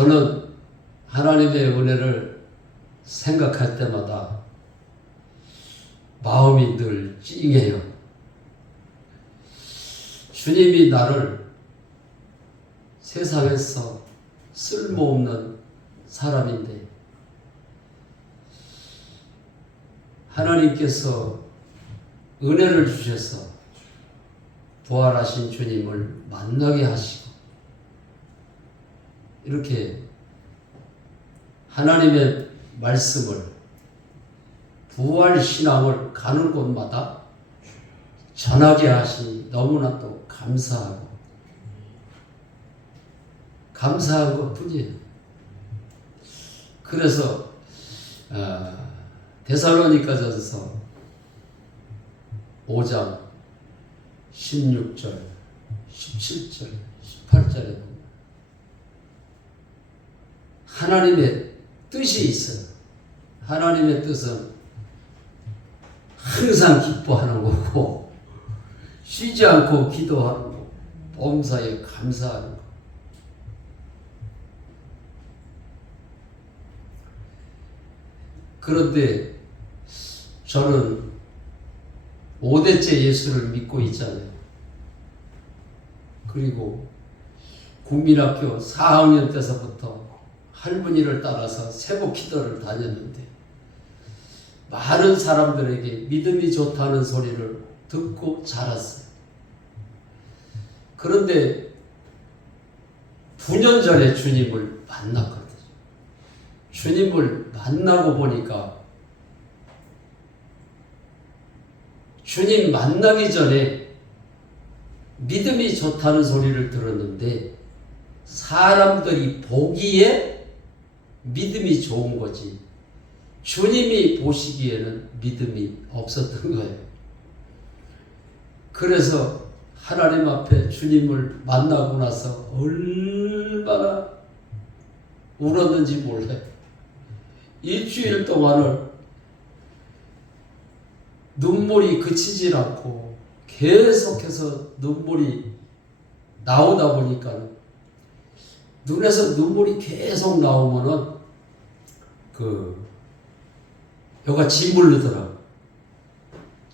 저는 하나님의 은혜를 생각할 때마다 마음이 늘 찡해요. 주님이 나를 세상에서 쓸모없는 사람인데 하나님께서 은혜를 주셔서 부활하신 주님을 만나게 하시고 이렇게 하나님의 말씀을 부활신앙을 가는 곳마다 전하게 하시니 너무나 또 감사한 것 뿐이에요. 그래서 데살로니가전서 5장 16절, 17절, 18절에 보면 하나님의 뜻이 있어요. 하나님의 뜻은 항상 기뻐하는 거고 쉬지 않고 기도하는 거, 범사에 감사하는 거. 그런데 저는 5대째 예수를 믿고 있잖아요. 그리고 국민학교 4학년 때서부터 할머니를 따라서 새벽 기도를 다녔는데 많은 사람들에게 믿음이 좋다는 소리를 듣고 자랐어요. 그런데 9년 전에 주님을 만났거든요. 주님을 만나고 보니까 주님 만나기 전에 믿음이 좋다는 소리를 들었는데 사람들이 보기에 믿음이 좋은 거지 주님이 보시기에는 믿음이 없었던 거예요. 그래서 하나님 앞에 주님을 만나고 나서 얼마나 울었는지 몰라요. 일주일 동안을 눈물이 그치질 않고 계속해서 눈물이 나오다 보니까 눈에서 눈물이 계속 나오면은 여가 짓물르더라고.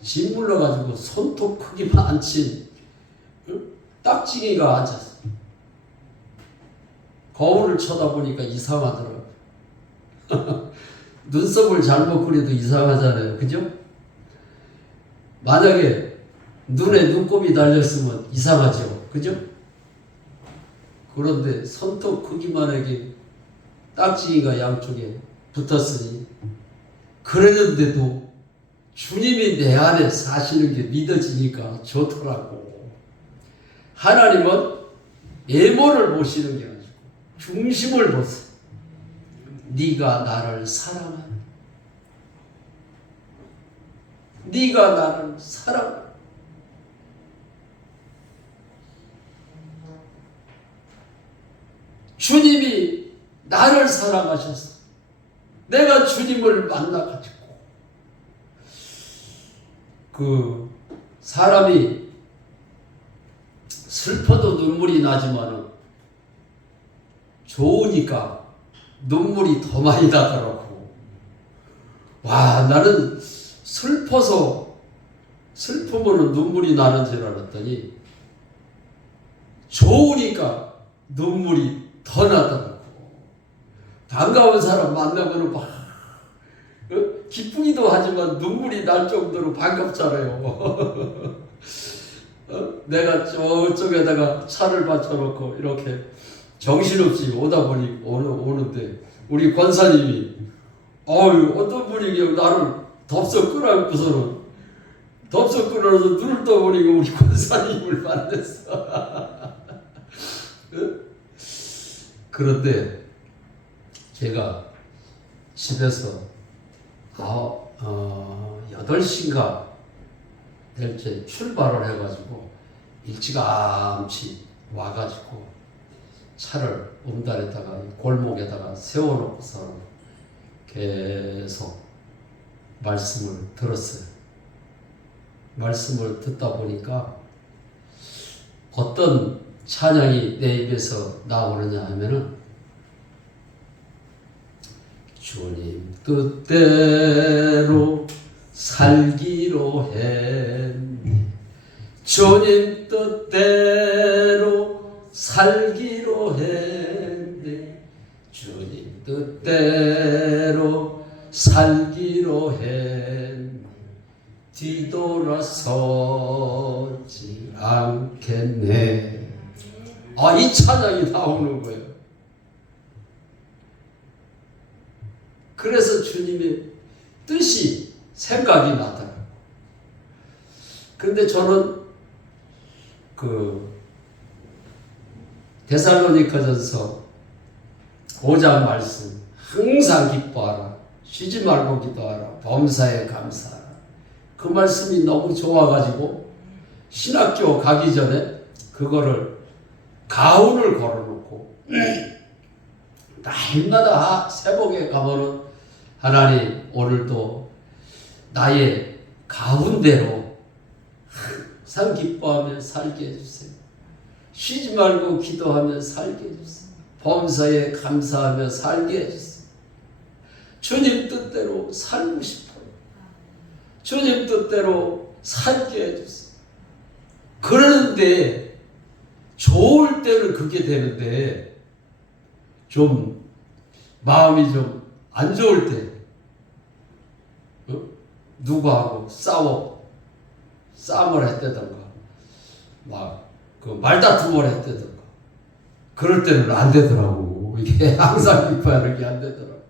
짓물러가지고 손톱 크기만 친 딱지기가 앉았어. 거울을 쳐다보니까 이상하더라고. 눈썹을 잘못 그려도 이상하잖아요. 그죠? 만약에 눈에 눈곱이 달렸으면 이상하죠. 그죠? 그런데 손톱 크기만하게 딱지기가 양쪽에 붙었으니 그랬는데도 주님이 내 안에 사시는 게 믿어지니까 좋더라고. 하나님은 예모를 보시는 게 아니고 중심을 보세요. 네가 나를 사랑하는 네가 나를 사랑하는 주님이 나를 사랑하셔서 내가 주님을 만나가지고 사람이 슬퍼도 눈물이 나지만은 좋으니까 눈물이 더 많이 나더라고. 와, 나는 슬프면은 눈물이 나는 줄 알았더니 좋으니까 눈물이 더 나더라고. 반가운 사람 만나면은 막 기쁘기도 하지만 눈물이 날 정도로 반갑잖아요. 내가 저쪽에다가 차를 받쳐놓고 이렇게 정신없이 오는데 우리 권사님이 어떤 분이 나를 덥석 끌어안고서는 덥석 끌어서 눈을 떠버리고 우리 권사님을 만났어. 그런데 제가 집에서 8시인가 될 때 출발을 해가지고 일찌감치 와가지고 차를 음달에다가 골목에다가 세워놓고서 계속 말씀을 들었어요. 말씀을 듣다 보니까 어떤 찬양이 내 입에서 나오느냐 하면은 주님 뜻대로 살기로 했네. 주님 뜻대로 살기로 했네. 주님 뜻대로 살기로 했네. 뒤돌아서지 않겠네. 이 찬양이 나오는 거예요. 그래서 주님의 뜻이 생각이 나더라고요. 그런데 저는 데살로니가전서 5장 말씀, 항상 기뻐하라, 쉬지 말고 기도하라, 범사에 감사하라. 그 말씀이 너무 좋아가지고 신학교 가기 전에 그거를 가운을 걸어놓고 날마다 새벽에 가면은 하나님 오늘도 나의 가운데로 항상 기뻐하며 살게 해주세요. 쉬지 말고 기도하며 살게 해주세요. 범사에 감사하며 살게 해주세요. 주님 뜻대로 살고 싶어요. 주님 뜻대로 살게 해주세요. 그러는데 좋을 때는 그게 되는데 좀 마음이 좀 안 좋을 때 누구하고 싸움을 했다던가 말다툼을 했다던가 그럴 때는 안 되더라고. 이게 항상 기뻐하는 게 안 되더라고.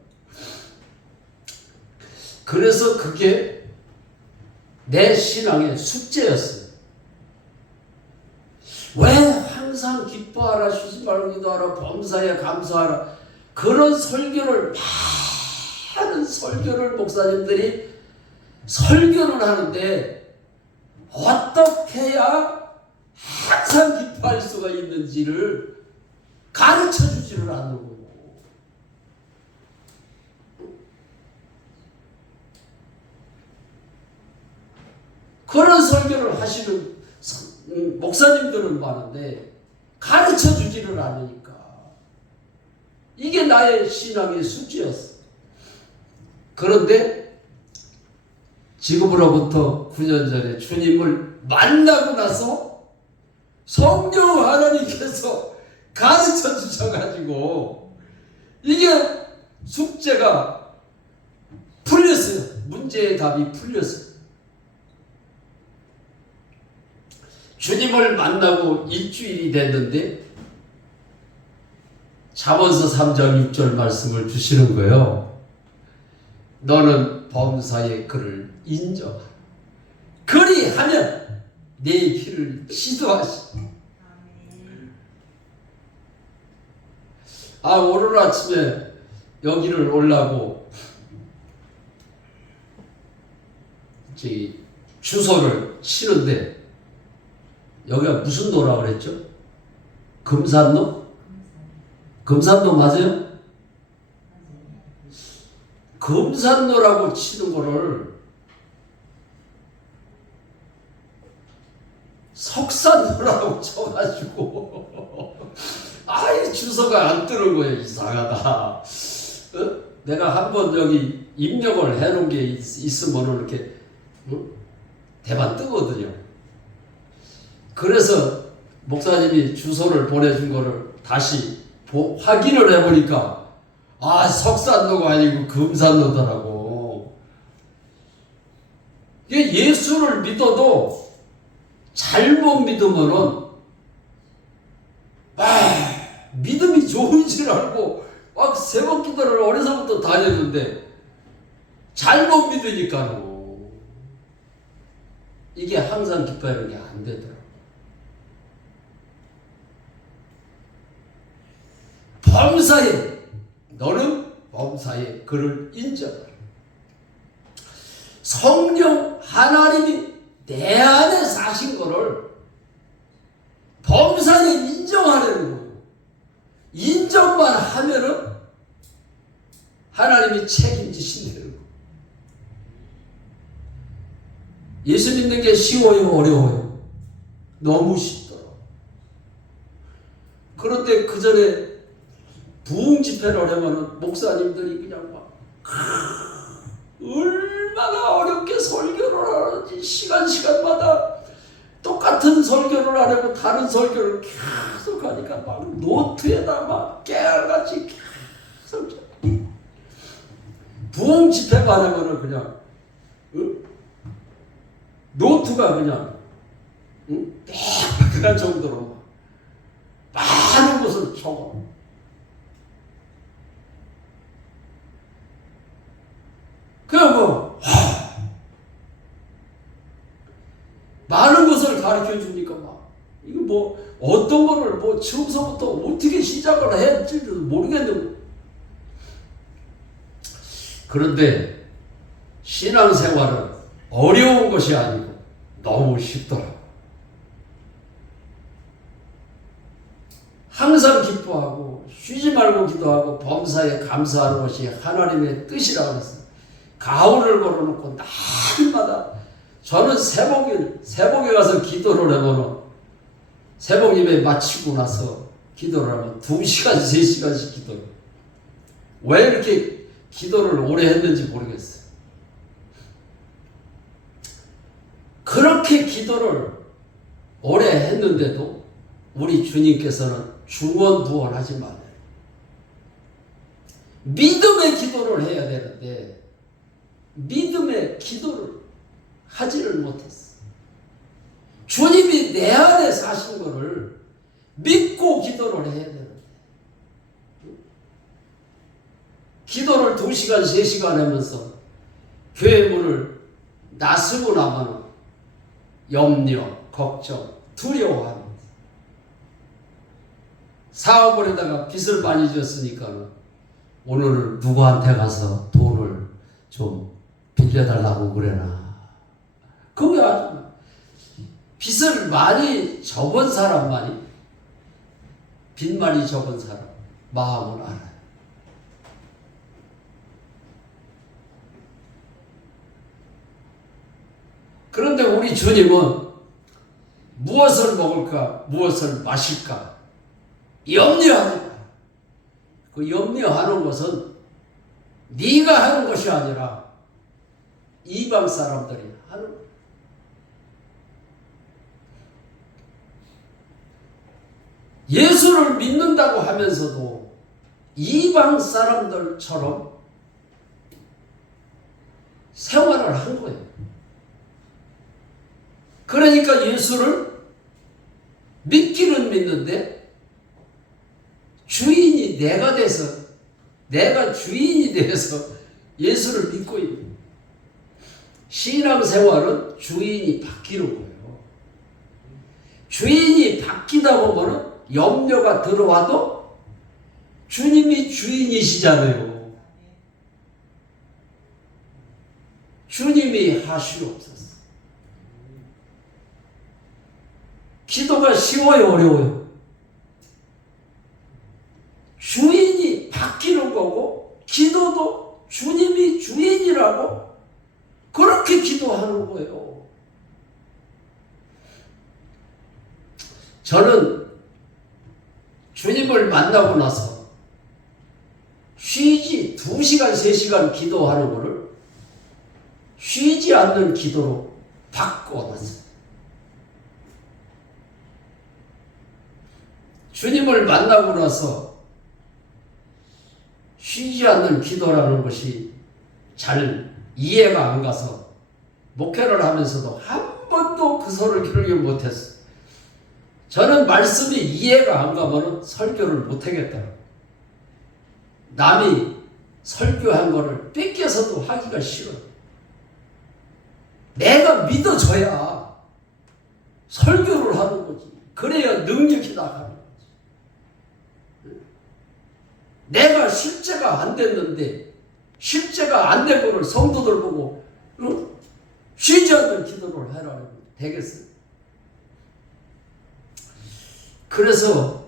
그래서 그게 내 신앙의 숙제였어요. 왜 항상 기뻐하라, 쉬지 말고 기도하라, 범사에 감사하라, 그런 설교를 많은 설교를 목사님들이 설교를 하는데 어떻게 해야 항상 기뻐할 수가 있는지를 가르쳐 주지를 않는 거예요. 그런 설교를 하시는 목사님들은 많은데 가르쳐 주지를 않으니까 이게 나의 신앙의 숙제였어. 그런데 지금으로부터 9년 전에 주님을 만나고 나서 성령 하나님께서 가르쳐 주셔가지고 이게 숙제가 풀렸어요. 문제의 답이 풀렸어요. 주님을 만나고 일주일이 됐는데 잠언서 3장 6절 말씀을 주시는 거예요. 너는 범사의 그를 인정하라. 그리하면 내 피를 시도하시. 오늘 아침에 여기를 오려고 주소를 치는데 여기가 무슨 도라 그랬죠? 금산로? 금산로 맞아요? 금산로라고 치는 거를 석산로라고 쳐가지고 이 주소가 안 뜨는 거예요. 이상하다. 내가 한번 여기 입력을 해놓은 게 있으면 이렇게 대만 뜨거든요. 그래서 목사님이 주소를 보내준 거를 다시 확인을 해보니까 석산로가 아니고 금산로더라고. 이게 예수를 믿어도 잘못 믿으면은 믿음이 좋은 줄 알고 막 새벽 기도를 어려서부터 다녔는데 잘못 믿으니까요. 이게 항상 기뻐하는 게 안 되더라고. 범사에 너는 범사에 그를 인정하라. 성령 하나님이 내 안에 사신 거를 범사에 인정하려는 거예요. 인정만 하면은 하나님이 책임지신다는 거예요. 예수 믿는 게 쉬워요, 어려워요? 너무 쉽더라고요. 그런데 그 전에 부흥 집회를 하려면 목사님들이 그냥 막 얼마나 어렵게 설교를 하는지 시간마다 똑같은 설교를 하려고 다른 설교를 계속 하니까 막 노트에다 막 깨알같이 계속 부흥 집회만 하면은 그냥 노트가 그냥 빽빽할 정도로 많은 것을 적어. 그냥 많은 것을 가르쳐 주니까 이거 어떤 거를 처음서부터 어떻게 시작을 해야 할지도 모르겠는데. 그런데 신앙생활은 어려운 것이 아니고 너무 쉽더라. 항상 기뻐하고 쉬지 말고 기도하고 범사에 감사하는 것이 하나님의 뜻이라고 했어요. 가훈을 걸어놓고 날마다 저는 새벽에 가서 기도를 하면 새벽 예배 마치고 나서 기도를 하면 2시간, 3시간씩 기도를. 왜 이렇게 기도를 오래 했는지 모르겠어요. 그렇게 기도를 오래 했는데도 우리 주님께서는 중언부언하지 말아요. 믿음의 기도를 해야 되는데 믿음의 기도를 하지를 못했어. 주님이 내 안에 사신 것을 믿고 기도를 해야 되는데 기도를 2시간, 3시간 하면서 교회 문을 나서고 나면 염려, 걱정, 두려워하는 사업을 하다가 빚을 많이 졌으니까 오늘은 누구한테 가서 돈을 좀 빌려달라고 그래나. 그게 아주 빚을 많이 접은 사람만이 빚 많이 접은 사람 마음을 알아요. 그런데 우리 주님은 무엇을 먹을까, 무엇을 마실까 염려하지 마. 그 염려하는 것은 네가 하는 것이 아니라 이방 사람들이 하는 거예요. 예수를 믿는다고 하면서도 이방 사람들처럼 생활을 한 거예요. 그러니까 예수를 믿기는 믿는데 주인이 내가 돼서 내가 주인이 돼서 예수를 믿고 있는 거예요. 신앙생활은 주인이 바뀌는 거예요. 주인이 바뀌다 보면 염려가 들어와도 주님이 주인이시잖아요. 주님이 하시옵소서. 기도가 쉬워요, 어려워요? 주인이 바뀌는 거고 기도도 주님이 주인이라고 그렇게 기도하는 거예요. 저는 주님을 만나고 나서 쉬지 2시간, 3시간 기도하는 거를 쉬지 않는 기도로 바꿔놨어요. 주님을 만나고 나서 쉬지 않는 기도라는 것이 잘 이해가 안 가서 목회를 하면서도 한 번도 그 설교를 못했어요. 저는 말씀이 이해가 안 가면 설교를 못하겠다. 남이 설교한 거를 뺏겨서도 하기가 싫어요. 내가 믿어져야 설교를 하는 거지. 그래야 능력이 나가는 거지. 내가 실제가 안 됐는데 실제가 안 된 거를 성도들 보고 쉬지 않는 기도를 해라고 되겠어요? 그래서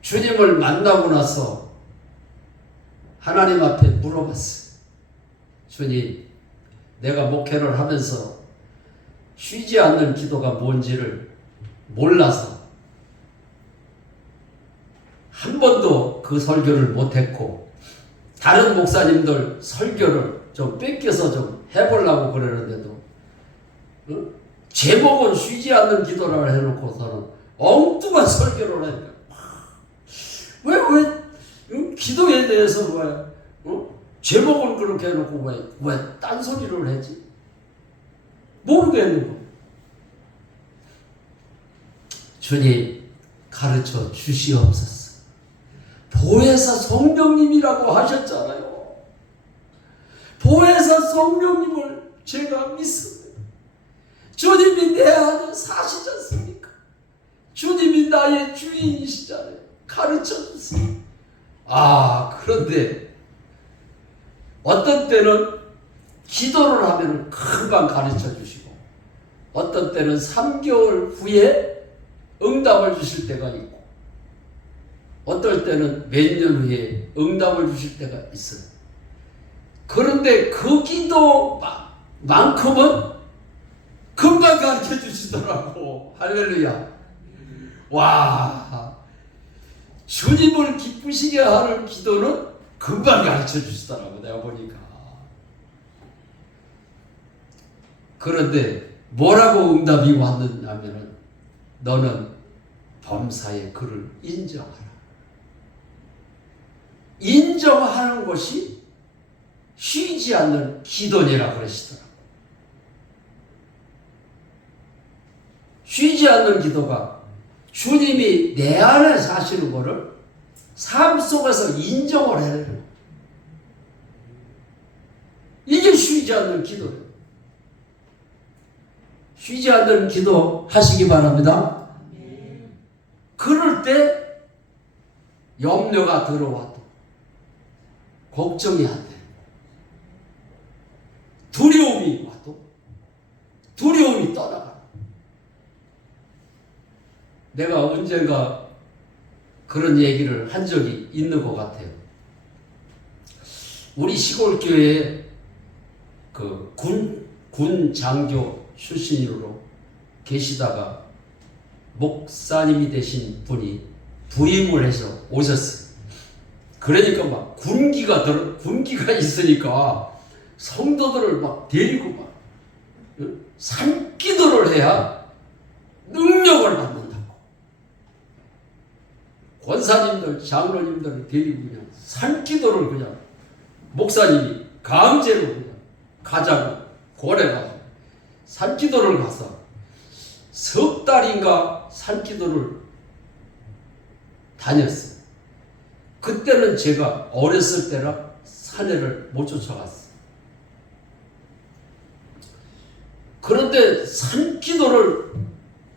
주님을 만나고 나서 하나님 앞에 물어봤어요. 주님, 내가 목회를 하면서 쉬지 않는 기도가 뭔지를 몰라서 한 번도 그 설교를 못했고 다른 목사님들 설교를 좀 뺏겨서 좀 해보려고 그러는데도 제목은 쉬지 않는 기도를 해놓고서는 엉뚱한 설교를 하니까 왜 기도에 대해서 왜 제목은 그렇게 해놓고 왜 딴소리를 하지? 모르겠는 거예요. 주님 가르쳐 주시옵소서. 보혜사 성령님이라고 하셨잖아요. 보혜사 성령님을 제가 믿습니다. 주님이 내 안에 사시지 않습니까? 주님이 나의 주인이시잖아요. 가르쳐 주세요. 그런데 어떤 때는 기도를 하면 금방 가르쳐 주시고 어떤 때는 3개월 후에 응답을 주실 때가 있고 어떨 때는 몇 년 후에 응답을 주실 때가 있어요. 그런데 그 기도만큼은 금방 가르쳐 주시더라고. 할렐루야. 와, 주님을 기쁘시게 하는 기도는 금방 가르쳐 주시더라고. 내가 보니까. 그런데 뭐라고 응답이 왔느냐면은 너는 범사의 그를 인정하라. 인정하는 것이 쉬지 않는 기도니라 그러시더라고요. 쉬지 않는 기도가 주님이 내 안에 사시는 것을 삶 속에서 인정을 해야 돼요. 이게 쉬지 않는 기도예요. 쉬지 않는 기도 하시기 바랍니다. 그럴 때 염려가 들어와도 걱정이 안 돼요. 두려움이 와도 두려움이 떠나가. 내가 언젠가 그런 얘기를 한 적이 있는 것 같아요. 우리 시골교회에 그 군 장교 출신으로 계시다가 목사님이 되신 분이 부임을 해서 오셨어요. 그러니까 막 군기가 있으니까 성도들을 막 데리고 막 산기도를 해야 능력을 받는다고. 권사님들, 장로님들을 데리고 그냥 산기도를 그냥 목사님이 강제로 그냥 가자고 권해가지고 산기도를 가서 석 달인가 산기도를 다녔어요. 그때는 제가 어렸을 때라 산에를 못 쫓아갔어요. 그런데 산기도를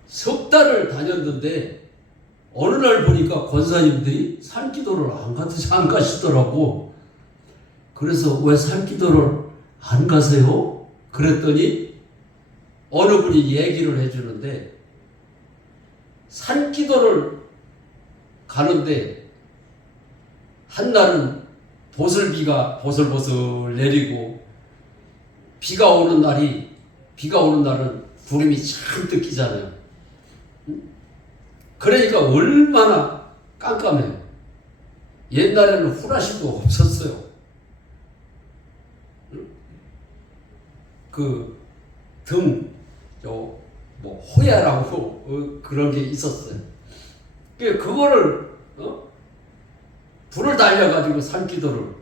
석 달을 다녔는데 어느 날 보니까 권사님들이 산기도를 안 가시더라고. 그래서 왜 산기도를 안 가세요? 그랬더니 어느 분이 얘기를 해주는데 산기도를 가는데 한날은 보슬비가 보슬보슬 내리고 비가 오는 날은 구름이 잔뜩 끼잖아요. 그러니까 얼마나 깜깜해요. 옛날에는 후라시도 없었어요. 그 호야라고 그런 게 있었어요. 그거를 불을 달려가지고 산기도를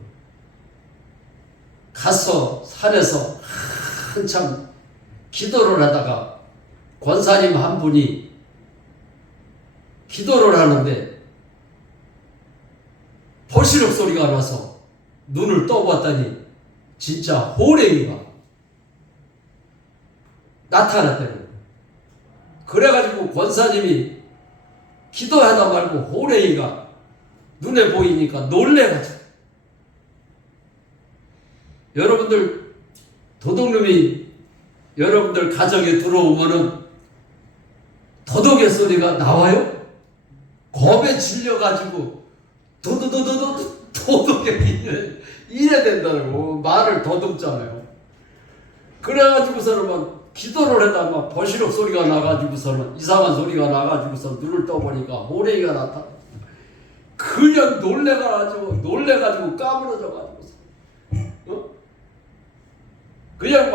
가서 산에서 한참 기도를 하다가 권사님 한 분이 기도를 하는데 벌시력 소리가 나서 눈을 떠봤더니 진짜 호랭이가 나타났대요. 그래가지고 권사님이 기도하다 말고 호랭이가 눈에 보이니까 놀래가지고 여러분들 도둑놈이 여러분들 가정에 들어오면은 도둑의 소리가 나와요? 겁에 질려가지고 도둑이 이래 된다고 말을 더듬잖아요. 그래가지고서는 막 기도를 하다 막 버시록 소리가 나가지고서는 이상한 소리가 나가지고서 눈을 떠보니까 호랭이가 나타나. 그냥 놀래가지고 까무러져가지고 그냥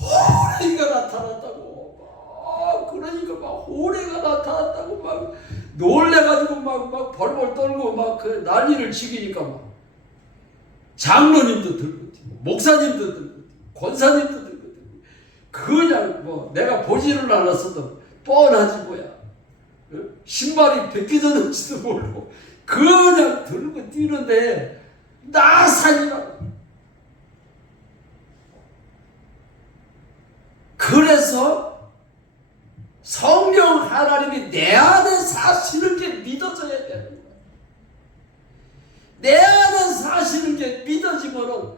호래가 나타났다고 그러니까 호래가 나타났다고 놀래가지고 벌벌 떨고 그 난리를 치기니까 장로님도 들고 뛰고 목사님도 들고 뛰고 권사님도 들고 뛰고 그냥 내가 보지를 않았어도 뻔하지 뭐야. 신발이 벗겨졌는지도 모르고 그냥 들고 뛰는데 나산이라고. 그래서 성령 하나님이 내 안에 사시는 게 믿어져야 되는 거야. 내 안에 사시는 게 믿어지면은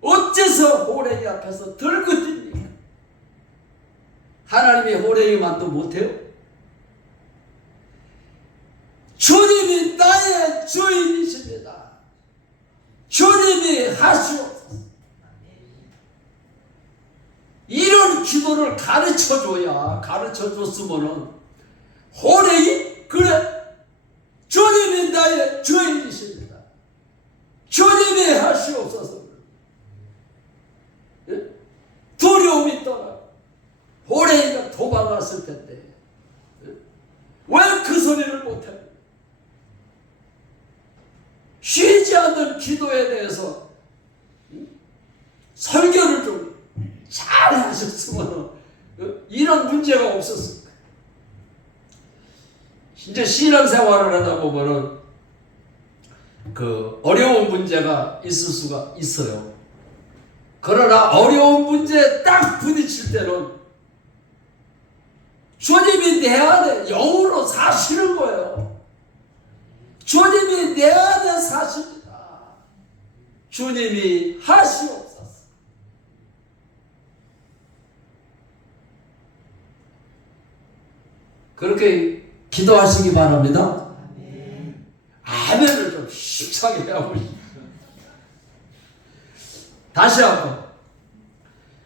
어째서 호랭이 앞에서 들고 뜁니까? 하나님이 호랭이만도 못해요? 주님이 나의 주인이십니다. 주님이 하시옵소서. 이런 기도를 가르쳐줬으면은 호랭이 그래 주님이 나의 주인이십니다. 주님이 하시옵소서. 두려움이 떠나고 호랭이가 도망갔을 텐데 왜 그 소리를 못해? 쉬지 않는 기도에 대해서 설교를 좀 잘 하셨으면 이런 문제가 없었을 거예요. 이제 신앙생활을 하다 보면은 그 어려운 문제가 있을 수가 있어요. 그러나 어려운 문제에 딱 부딪힐 때는 주님이 내 안에 영으로 사시는 거예요. 주님이 내 안에 사십니다. 주님이 하시옵소서. 그렇게 기도하시기 바랍니다. 아멘을 좀 힘차게 하고 다시 한번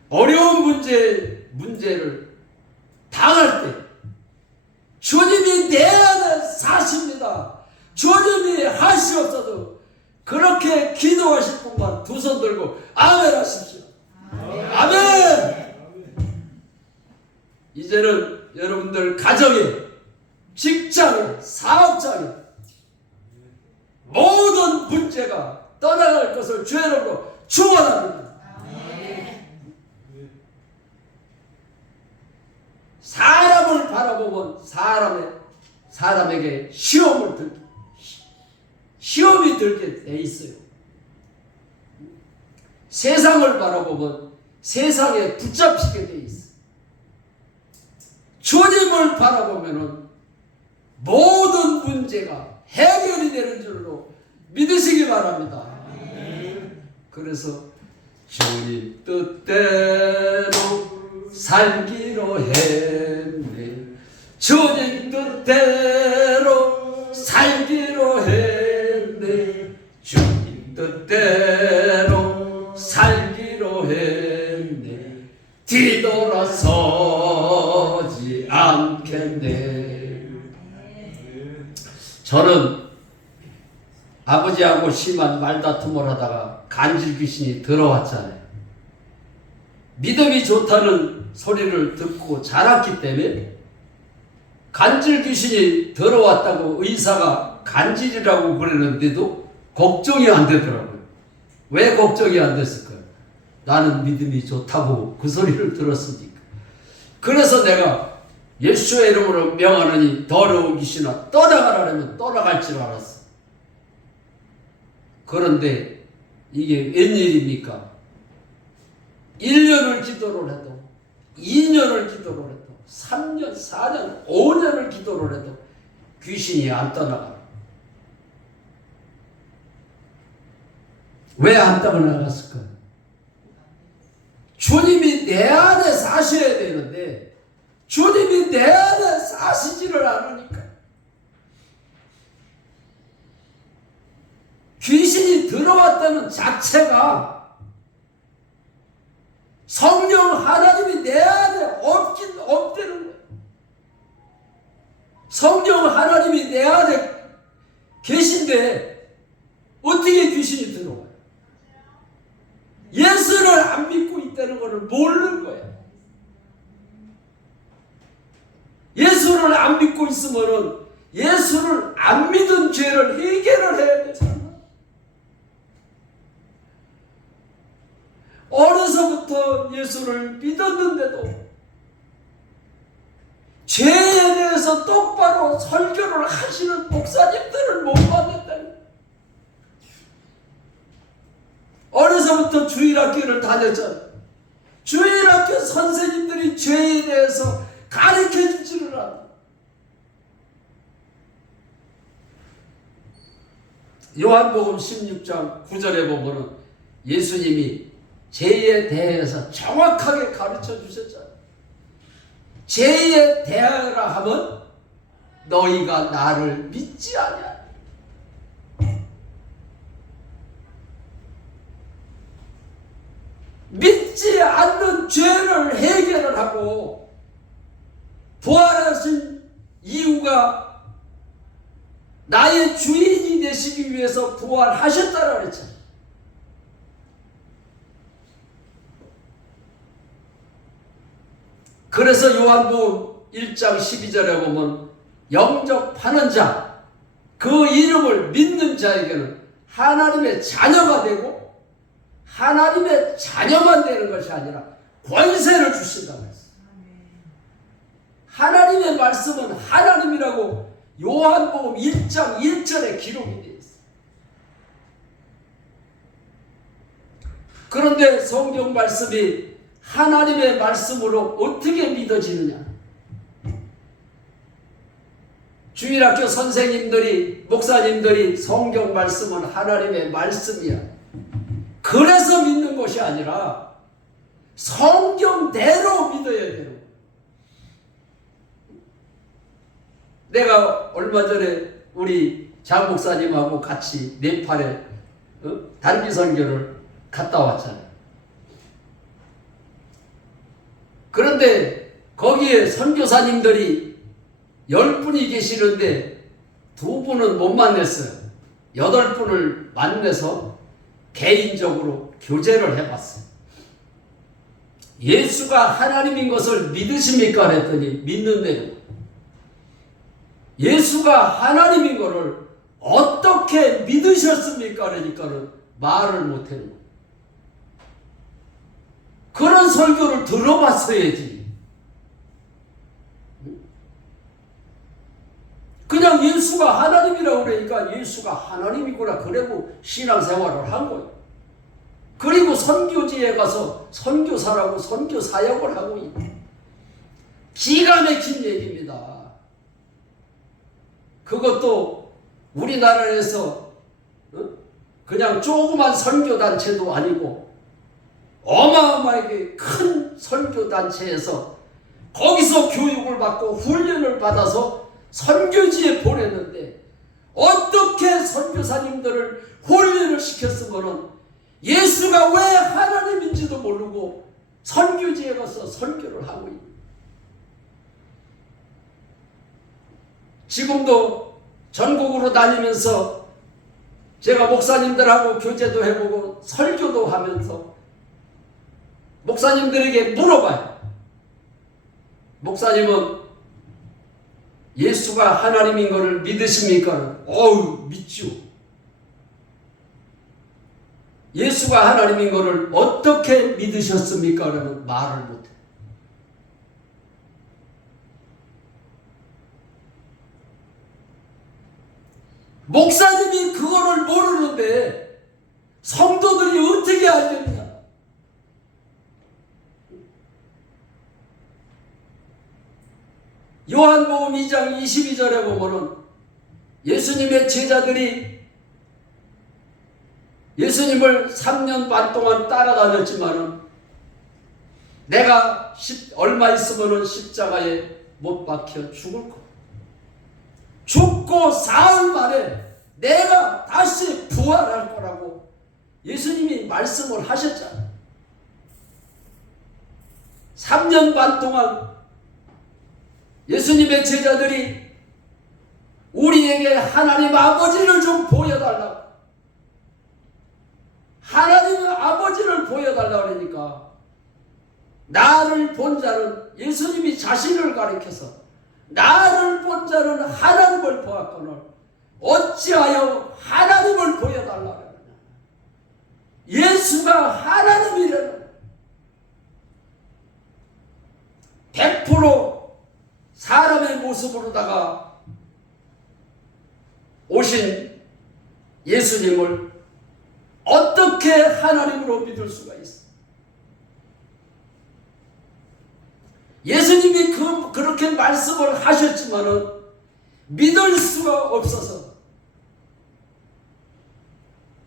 어려운 문제를 당할 때 주님이 내 안에 사십니다. 주님이 하시옵소서. 그렇게 기도하실 분만 두 손 들고 아멘 하십시오. 아멘. 이제는 여러분들 가정에, 직장에, 사업장에 모든 문제가 떠나갈 것을 주의 이름으로 축원합니다. 사람을 바라보면 사람에게 시험이 들게 돼 있어요. 세상을 바라보면 세상에 붙잡히게 돼 있어요. 주님을 바라보면은 모든 문제가 해결이 되는 줄로 믿으시기 바랍니다. 그래서 주님 뜻대로 살기로 했네. 주님 뜻대로 살기로 했네. 주님 뜻대로 살기로 했네. 뒤돌아서지 않겠네. 저는 아버지하고 심한 말다툼을 하다가 간질 귀신이 들어왔잖아요. 믿음이 좋다는 소리를 듣고 자랐기 때문에 간질 귀신이 들어왔다고 의사가 간질이라고 그러는데도 걱정이 안 되더라고요. 왜 걱정이 안 됐을까요? 나는 믿음이 좋다고 그 소리를 들었으니까. 그래서 내가 예수의 이름으로 명하노니 더러운 귀신아 떠나가라면 떠나갈 줄 알았어. 그런데 이게 웬일입니까? 1년을 기도를 해도 2년을 기도를 해도 3년, 4년, 5년을 기도를 해도 귀신이 안 떠나가. 왜 안 떠나갔을까요? 주님이 내 안에 사셔야 되는데 주님이 내 안에 사시지를 않으니까 귀신이 들어왔다는 자체가 성령 하나님이 내 안에 없다는 거예요. 성령 하나님이 내 안에 계신데 어떻게 귀신이 들어와요? 예수를 안 믿고 있다는 것을 모르는 거예요. 예수를 안 믿고 있으면은 예수를 안 믿은 죄를 해결을 해야 되잖아. 어려서부터 예수를 믿었는데도 죄에 대해서 똑바로 설교를 하시는 목사님들을 못 만났다니. 어려서부터 주일학교를 다녔잖아. 주일학교 선생님들이 죄에 대해서 가르쳐주지를 않아. 요한복음 16장 9절에 보면은 예수님이 죄에 대해서 정확하게 가르쳐 주셨잖아요. 죄에 대하라 하면 너희가 나를 믿지 아니하냐. 믿지 않는 죄를 해결을 하고 부활하신 이유가 나의 주인이 되시기 위해서 부활하셨다라고 그랬잖아요. 그래서 요한복음 1장 12절에 보면 영접하는 자, 그 이름을 믿는 자에게는 하나님의 자녀가 되고 하나님의 자녀만 되는 것이 아니라 권세를 주신다고 했어요. 하나님의 말씀은 하나님이라고 요한복음 1장 1절에 기록이 되어 있어요. 그런데 성경 말씀이 하나님의 말씀으로 어떻게 믿어지느냐? 주일학교 선생님들이, 목사님들이 성경 말씀은 하나님의 말씀이야. 그래서 믿는 것이 아니라 성경대로 믿어야 되는 거야. 내가 얼마 전에 우리 장 목사님하고 같이 네팔에 단기 선교를 갔다 왔잖아요. 그런데 거기에 선교사님들이 10분이 계시는데 2분은 못 만났어요. 8분을 만나서 개인적으로 교제를 해봤어요. 예수가 하나님인 것을 믿으십니까? 그랬더니 믿는데요. 예수가 하나님인 것을 어떻게 믿으셨습니까? 그러니까는 말을 못하는 거예요. 그런 설교를 들어봤어야지. 그냥 예수가 하나님이라고 그러니까 예수가 하나님이구나 그러고 신앙생활을 한 거예요. 그리고 선교지에 가서 선교사라고 선교 사역을 하고 있는 기가 막힌 얘기입니다. 그것도 우리나라에서 그냥 조그만 선교단체도 아니고 어마어마하게 큰 선교단체에서 거기서 교육을 받고 훈련을 받아서 선교지에 보냈는데 어떻게 선교사님들을 훈련을 시켰으면 예수가 왜 하나님인지도 모르고 선교지에 가서 선교를 하고 있는. 지금도 전국으로 다니면서 제가 목사님들하고 교제도 해보고 설교도 하면서 목사님들에게 물어봐요. 목사님은 예수가 하나님인 것을 믿으십니까? 어우, 믿죠. 예수가 하나님인 것을 어떻게 믿으셨습니까? 그러면 말을 못해. 목사님이 그거를 모르는데 성도들이 어떻게 알겠냐? 요한복음 2장 22절에 보면은 예수님의 제자들이 예수님을 3년 반 동안 따라다녔지만은 내가 얼마 있으면은 십자가에 못 박혀 죽을 거. 죽고 사흘 만에 내가 다시 부활할 거라고 예수님이 말씀을 하셨잖아요. 3년 반 동안 예수님의 제자들이 우리에게 하나님 아버지를 좀 보여달라고. 하나님 아버지를 보여달라고 그러니까 나를 본 자는, 예수님이 자신을 가리켜서 나를 본 자는 하나님을 보았거늘 어찌하여 하나님을 보여달라고 하느냐. 예수가 하나님이라는 100% 사람의 모습으로다가 오신 예수님을 어떻게 하나님으로 믿을 수가 있어? 예수님이 그렇게 말씀을 하셨지만은 믿을 수가 없어서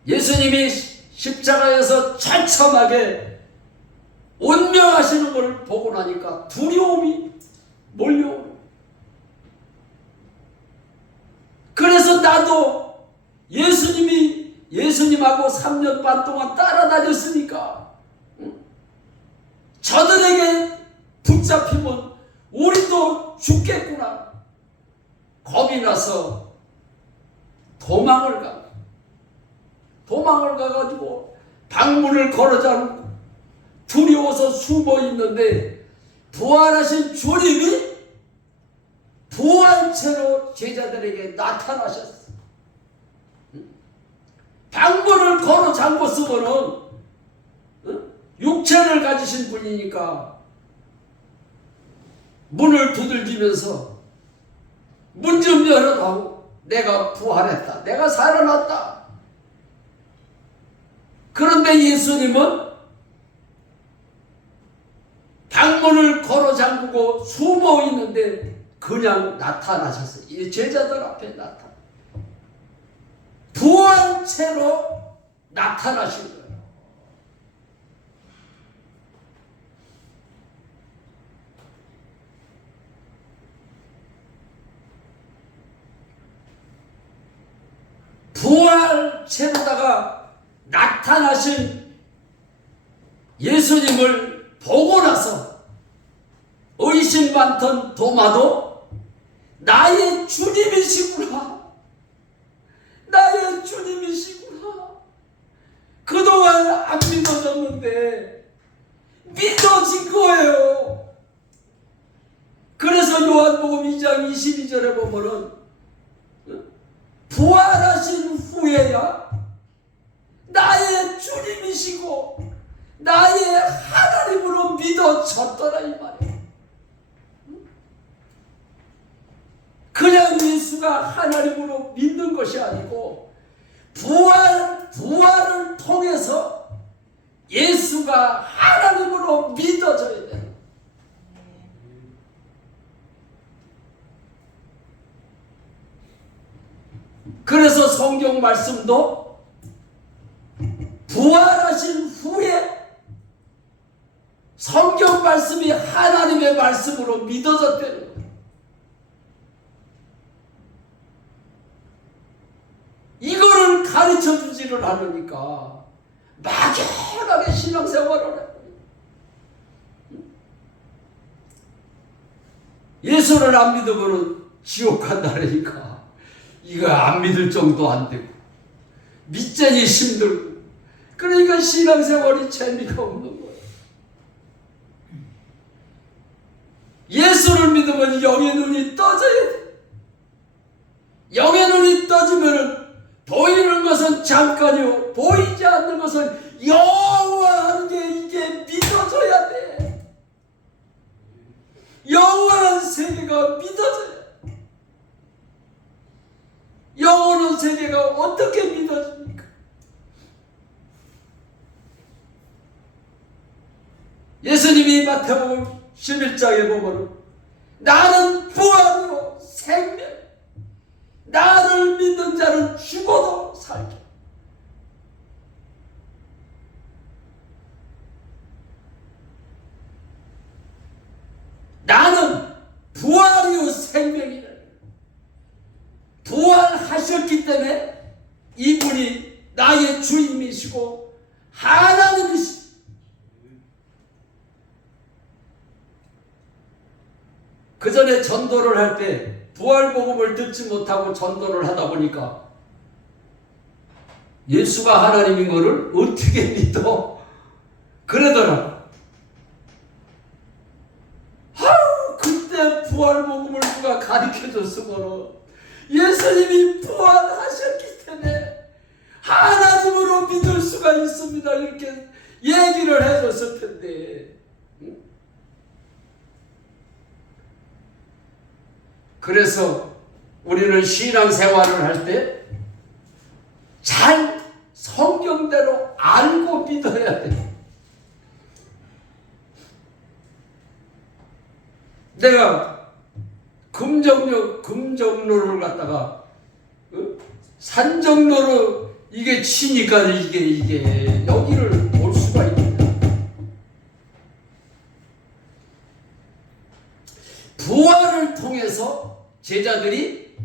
예수님이 십자가에서 처참하게 운명하시는 걸 보고 나니까 두려움이 몰려오는. 그래서 나도 예수님하고 3년 반 동안 따라다녔으니까 저들에게 붙잡히면 우리도 죽겠구나. 겁이 나서 도망을 가가지고 방문을 걸어 잠그고 두려워서 숨어 있는데 부활하신 주님이 부활체로 제자들에게 나타나셨어. 방문을 걸어 잠궜으면은 육체를 가지신 분이니까 문을 두들기면서 문 좀 열어다오. 내가 부활했다. 내가 살아났다. 그런데 예수님은 방문을 걸어 잠그고 숨어 있는데 그냥 나타나셨어요. 이 제자들 앞에 부활체로 나타나신 거예요. 부활체로다가 나타나신 예수님을 보고 나서 의심 많던 도마도 나의 주님이시구나. 나의 주님이시구나. 그동안 안 믿어졌는데 믿어진 거예요. 그래서 요한복음 2장 22절에 보면은 부활하신 후에야 나의 주님이시고 나의 하나님으로 믿어졌더라 이 말이에요. 그냥 예수가 하나님으로 믿는 것이 아니고 부활을 통해서 예수가 하나님으로 믿어져야 돼요. 그래서 성경 말씀도 부활하신 후에 성경 말씀이 하나님의 말씀으로 믿어졌다는 거예요. 이거를 가르쳐 주지를 않으니까 막연하게 신앙생활을 해요. 예수를 안 믿으면 지옥 간다니까 이거 안 믿을 정도 안 되고 믿자니 힘들고 그러니까 신앙생활이 재미가 없는 거예요. 예수를 믿으면 영의 눈이 떠져야 돼. 영의 눈이 떠지면 보이는 것은 잠깐이요 보이지 않는 것은 영원한 게 이게 믿어져야 돼. 영원한 세계가 믿어져야 돼. 영원한 세계가 어떻게 믿어집니까? 예수님이 마태복음 11장에 보면 나는 부활이요 생명, 나를 믿는 자는 죽어도 살게. 나는 부활이요 생명이라. 부활하셨기 때문에 이분이 나의 주님이시고 하나님이시고 그 전에 전도를 할 때 부활복음을 듣지 못하고 전도를 하다 보니까 예수가 하나님인 것을 어떻게 믿어? 그러더라고. 그때 부활복음을 누가 가르쳐줬으면 예수님이 부활하셨기 때문에 하나님으로 믿을 수가 있습니다. 이렇게 얘기를 해줬을 텐데. 그래서 우리는 신앙생활을 할 때 잘 성경대로 알고 믿어야 돼. 내가 금정로를 갖다가 산정로로 이게 치니까 이게 여기를 올 수가 있는데, 부활을 통해서 제자들이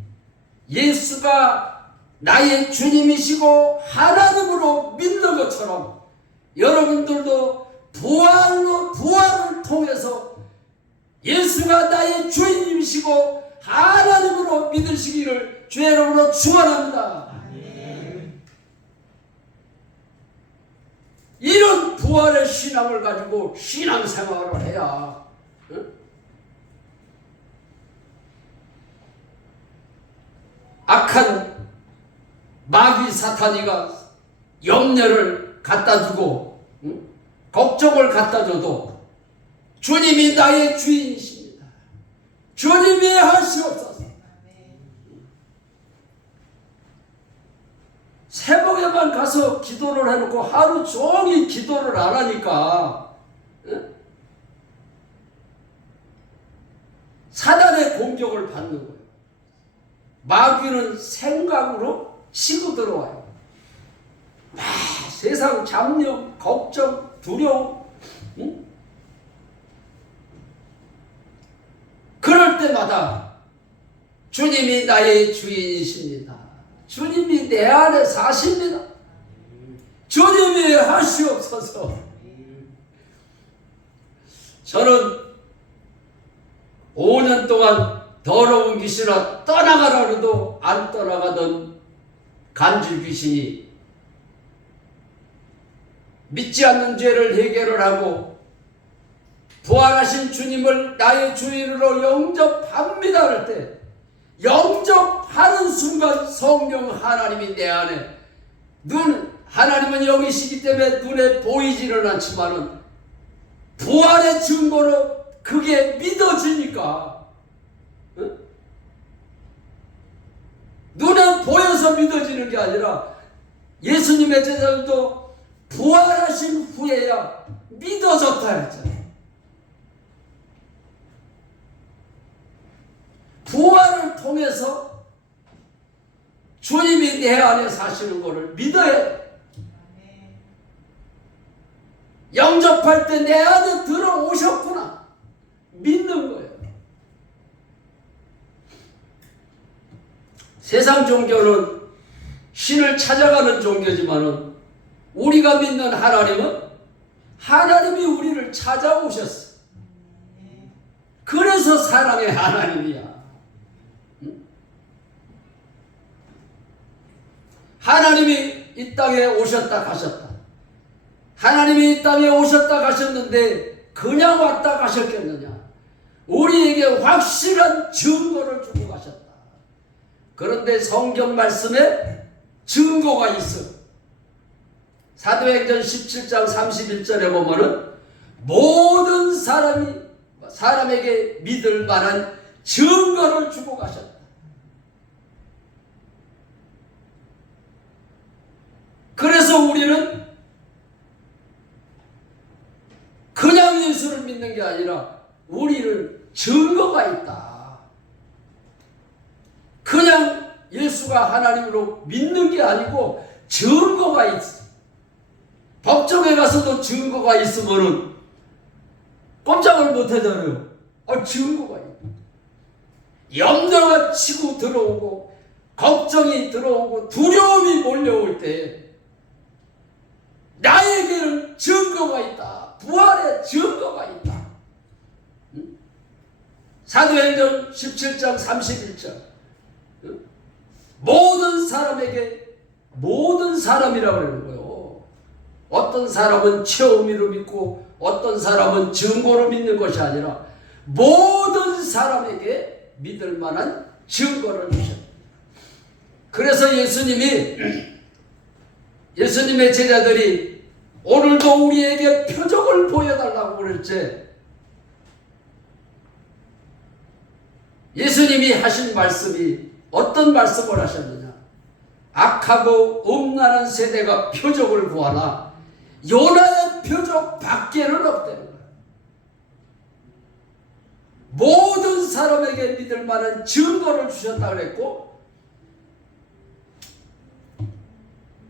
예수가 나의 주님이시고 하나님으로 믿는 것처럼 여러분들도 부활을 통해서 예수가 나의 주님이시고 하나님으로 믿으시기를 주의 이름으로 축원합니다. 이런 부활의 신앙을 가지고 신앙생활을 해야, 악한 마귀 사탄이가 염려를 갖다 두고 걱정을 갖다 줘도 주님이 나의 주인이십니다. 주님이 하시옵소서. 새벽에만 가서 기도를 해놓고 하루 종일 기도를 안 하니까 사단의 공격을 받는 거예요. 마귀는 생각으로 치고 들어와요. 세상 잡념, 걱정, 두려움. 그럴 때마다 주님이 나의 주인이십니다. 주님이 내 안에 사십니다. 주님이 하시옵소서. 저는 5년 동안 더러운 귀신아 떠나가라 해도 안 떠나가던 간질 귀신이 믿지 않는 죄를 해결을 하고 부활하신 주님을 나의 주인으로 영접합니다 할 때, 영접하는 순간 성령 하나님이 내 안에, 하나님은 영이시기 때문에 눈에 보이지는 않지만은 부활의 증거로 그게 믿어지니까, 눈에 보여서 믿어지는 게 아니라 예수님의 제자들도 부활하신 후에야 믿어졌다 했잖아요. 부활을 통해서 주님이 내 안에 사시는 것을 믿어야 돼. 영접할 때 내 안에 들어오셨구나 믿는 거예요. 세상 종교는 신을 찾아가는 종교지만은 우리가 믿는 하나님은 하나님이 우리를 찾아오셨어. 그래서 사랑의 하나님이야. 하나님이 이 땅에 오셨다 가셨다. 하나님이 이 땅에 오셨다 가셨는데 그냥 왔다 가셨겠느냐? 우리에게 확실한 증거를 주고 가셨다. 그런데 성경 말씀에 증거가 있어. 사도행전 17장 31절에 보면은 모든 사람에게 믿을 만한 증거를 주고 가셨다. 그래서 우리는 그냥 예수를 믿는 게 아니라 우리는 증거가 있다. 그냥 예수가 하나님으로 믿는 게 아니고 증거가 있어. 법정에 가서도 증거가 있으면은 꼼짝을 못 하잖아요. 증거가 있다. 염려가 치고 들어오고 걱정이 들어오고 두려움이 몰려올 때 나에게는 증거가 있다. 부활의 증거가 있다. 사도행전 17장 31절 모든 사람에게 모든 사람이라고 그러는 거예요. 어떤 사람은 체험으로 믿고 어떤 사람은 증거로 믿는 것이 아니라 모든 사람에게 믿을 만한 증거를 주셨다. 그래서 예수님의 제자들이 오늘도 우리에게 표적을 보여달라고 그랬지. 예수님이 하신 말씀이 어떤 말씀을 하셨느냐. 악하고 음란한 세대가 표적을 구하나 요나의 표적 밖에는 없다는 거예요. 모든 사람에게 믿을 만한 증거를 주셨다 그랬고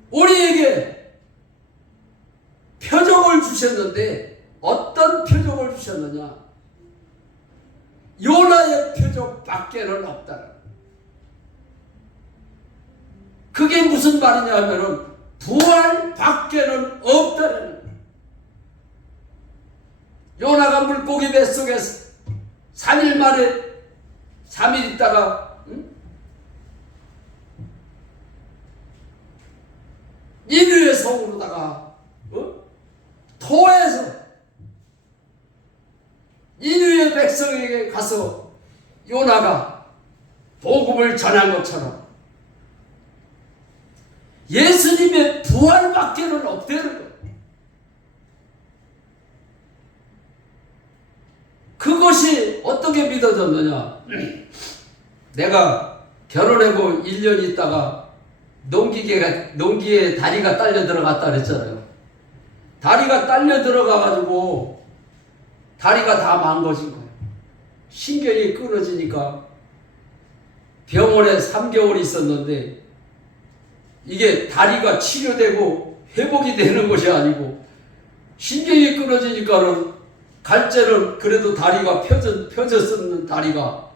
우리에게 표적을 주셨는데 어떤 표적을 주셨느냐. 요나의 표적 밖에는 없다는. 그게 무슨 말이냐 하면은 부활 밖에는 없다는. 요나가 물고기 뱃속에서 3일 만에 3일 있다가 니느웨 성으로다가 토해서 니느웨 백성에게 가서 요나가 복음을 전한 것처럼 예수님의 부활밖에는 없다는 거예요. 그것이 어떻게 믿어졌느냐. 내가 결혼하고 1년 있다가 농기에 다리가 딸려 들어갔다 그랬잖아요. 다리가 딸려 들어가가지고 다리가 다 망가진 거예요. 신경이 끊어지니까 병원에 3개월 있었는데 이게 다리가 치료되고 회복이 되는 것이 아니고 신경이 끊어지니까는 갈째는 그래도 다리가 펴졌었는 다리가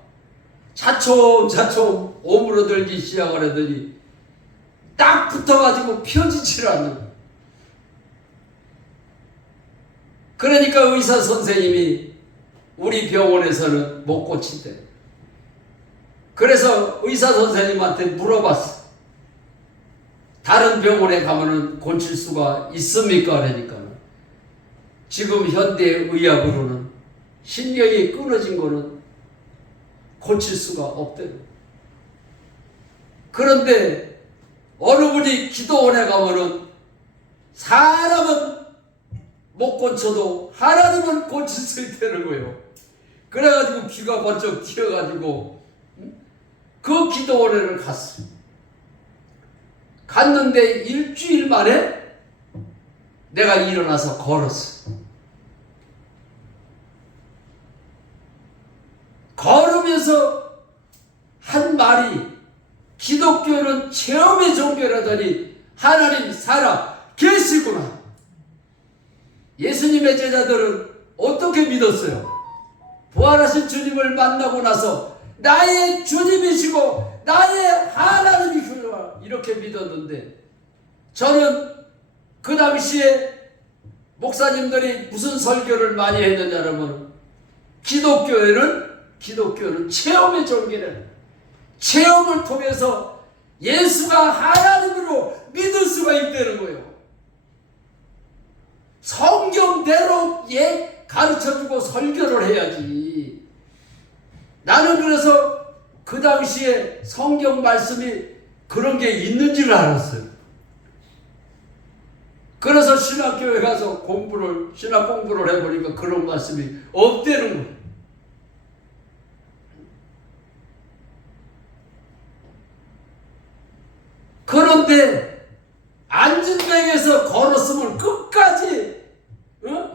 차츰차츰 오므러들기 시작을 하더니 딱 붙어가지고 펴지질 않는 거예요. 그러니까 의사 선생님이 우리 병원에서는 못 고친대. 그래서 의사 선생님한테 물어봤어. 다른 병원에 가면은 고칠 수가 있습니까? 그러니까 지금 현대 의학으로는 신경이 끊어진 거는 고칠 수가 없대요. 그런데 어느 분이 기도원에 가면은 사람은 못 고쳐도 하나님은 고칠 수 있다는 거예요. 그래가지고 귀가 번쩍 튀어가지고 그 기도원에를 갔어요. 갔는데 일주일 만에 내가 일어나서 걸었어. 걸으면서 한 말이 기독교는 체험의 종교라더니 하나님 살아 계시구나. 예수님의 제자들은 어떻게 믿었어요? 부활하신 주님을 만나고 나서 나의 주님이시고 나의 하나님이시구나 이렇게 믿었는데 저는 그 당시에 목사님들이 무슨 설교를 많이 했느냐면 기독교는 체험의 종교래. 체험을 통해서 예수가 하나님으로 믿을 수가 있다는 거예요. 성경대로 가르쳐주고 설교를 해야지. 나는 그래서 그 당시에 성경 말씀이 그런 게 있는 줄 알았어요. 그래서 신학교에 가서 신학 공부를 해보니까 그런 말씀이 없다는 거예요. 그런데 안진뱅에서 걸었으면 끝까지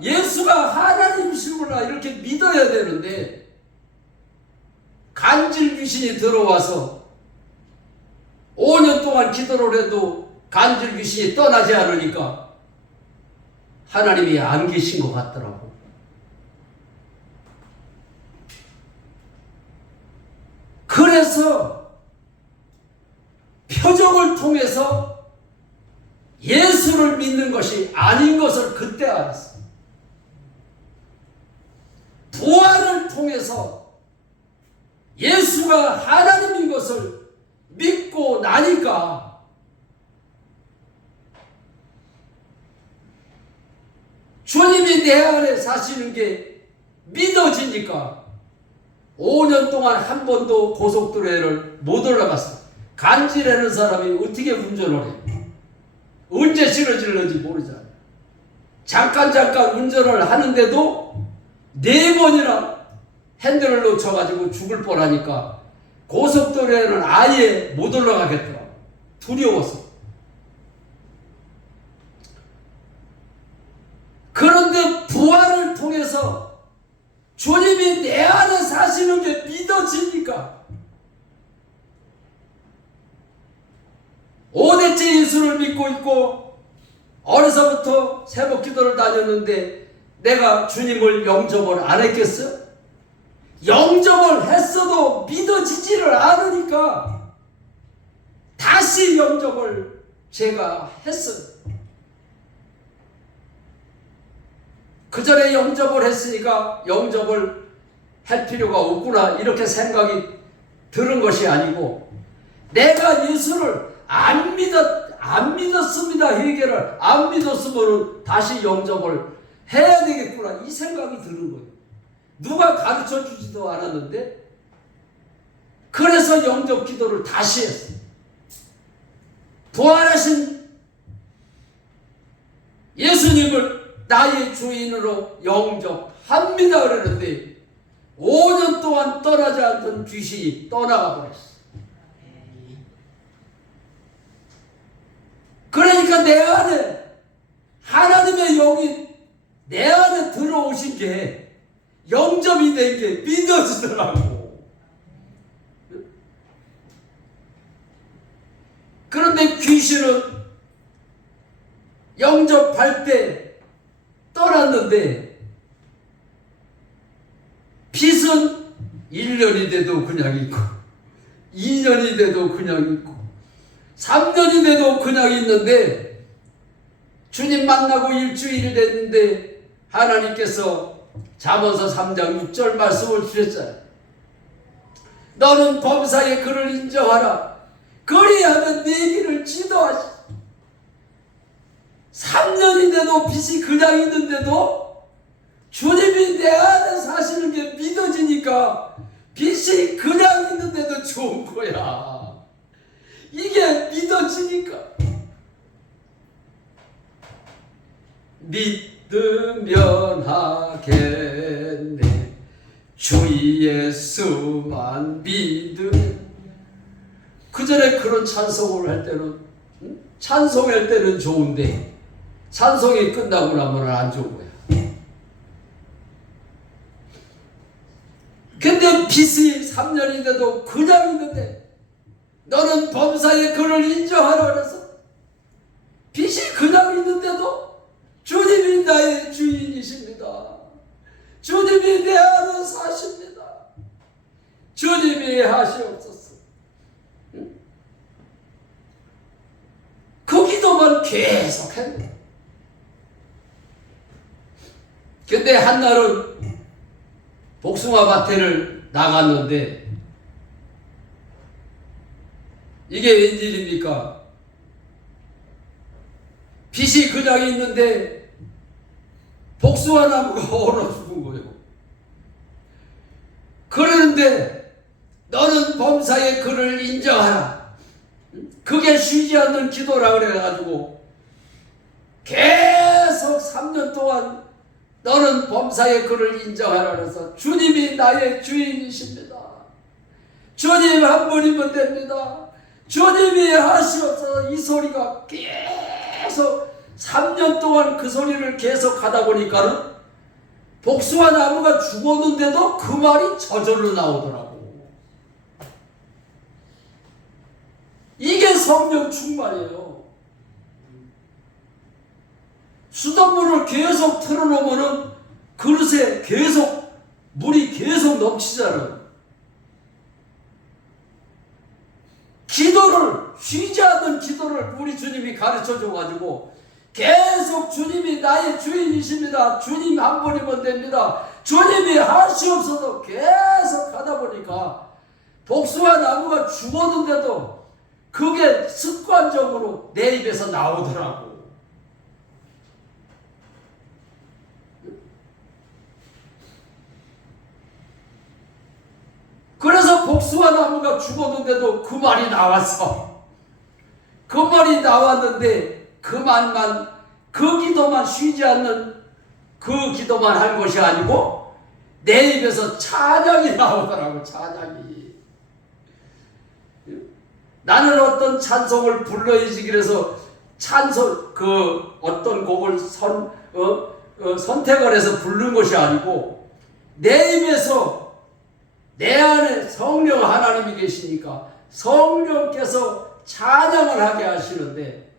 예수가 하나님이시구나 이렇게 믿어야 되는데 간질 귀신이 들어와서 5년 동안 기도를 해도 간질 귀신이 떠나지 않으니까 하나님이 안 계신 것 같더라고. 그래서 표적을 통해서 예수를 믿는 것이 아닌 것을 그때 알았어. 부활을 통해서 예수가 하나님인 것을 믿고 나니까 주님이 내 안에 사시는 게 믿어지니까 5년 동안 한 번도 고속도로를 못 올라갔어. 간질하는 사람이 어떻게 운전을 해? 언제 쓰러질는지 모르잖아. 잠깐 운전을 하는데도 4번이나 핸들을 놓쳐가지고 죽을 뻔하니까 고속도로에는 아예 못 올라가겠더라. 두려워서. 그런데 부활을 통해서 주님이 내 안에 사시는 게 믿어지니까 5대째 예수를 믿고 있고 어려서부터 새벽 기도를 다녔는데 내가 주님을 영접을 안 했겠어? 영접을 했어도 믿어지지를 않으니까 다시 영접을 제가 했어요. 그 전에 영접을 했으니까 영접을 할 필요가 없구나 이렇게 생각이 드는 것이 아니고 내가 예수를 안 믿었습니다. 회개를 안 믿었으면 다시 영접을 해야 되겠구나 이 생각이 드는 거예요. 누가 가르쳐 주지도 않았는데 그래서 영접 기도를 다시 했어요. 부활하신 예수님을 나의 주인으로 영접합니다 그러는데 5년 동안 떠나지 않던 귀신이 떠나가 버렸어. 그러니까 내 안에 하나님의 영이 내 안에 들어오신 게 영접이 된 게 믿어지더라고. 그런데 귀신은 영접할 때 떠났는데 빚은 1년이 돼도 그냥 있고 2년이 돼도 그냥 있고 3년이 돼도 그냥 있는데 주님 만나고 일주일이 됐는데 하나님께서 잠언서 3장 6절 말씀을 주셨잖아요. 너는 범사의 그를 인정하라. 그리하면 네 길을 지도하시. 3년이 돼도 빚이 그냥 있는데도 주님이 내 안에 사시는 게 믿어지니까 빚이 그냥 있는데도 좋은 거야. 이게 믿어지니까. 믿으면 하겠네. 주 예수만 믿으면. 그 전에 그런 찬송을 할 때는 찬송할 때는 좋은데 찬송이 끝나고 나면 안 좋은 거야. 근데 빚이 3년이 돼도 그냥 있는데 너는 범사의 그를 인정하라 그래서 빚이 그냥 있는데도 주님이 나의 주인이십니다. 주님이 내 안에 사십니다. 주님이 하시옵소서. 그 기도만 계속 했네. 근데 한날은 복숭아 밭에를 나갔는데 이게 웬일입니까? 빚이 그냥 있는데 복숭아 나무가 얼어 죽은 거예요. 그러는데 너는 범사의 그를 인정하라. 그게 쉬지 않는 기도라 그래가지고 계속 3년 동안 너는 범사의 그를 인정하라 그래서 주님이 나의 주인이십니다. 주님 한 분이면 됩니다. 주님이 하시옵소서. 이 소리가 계속 3년 동안 그 소리를 계속 하다 보니까는 복숭아 나무가 죽었는데도 그 말이 저절로 나오더라고. 이게 성령 충만이에요. 수돗물을 계속 틀어놓으면은 그릇에 계속 물이 계속 넘치잖아요. 기도를 쉬지 않는 기도를 우리 주님이 가르쳐 줘가지고 계속 주님이 나의 주인이십니다. 주님 한 분이면 됩니다. 주님이 하시옵소서 계속 하다 보니까 복숭아 나무가 죽었는데도 그게 습관적으로 내 입에서 나오더라고. 그래서 복숭아 나무가 죽었는데도 그 말이 나왔어. 그 말이 나왔는데 그 말만, 그 기도만 쉬지 않는 그 기도만 한 것이 아니고 내 입에서 찬양이 나오더라고. 찬양이. 나는 어떤 찬송을 불러야지 그래서 그 어떤 곡을 선택을 해서 부른 것이 아니고 내 입에서 내 안에 성령 하나님이 계시니까 성령께서 찬양을 하게 하시는데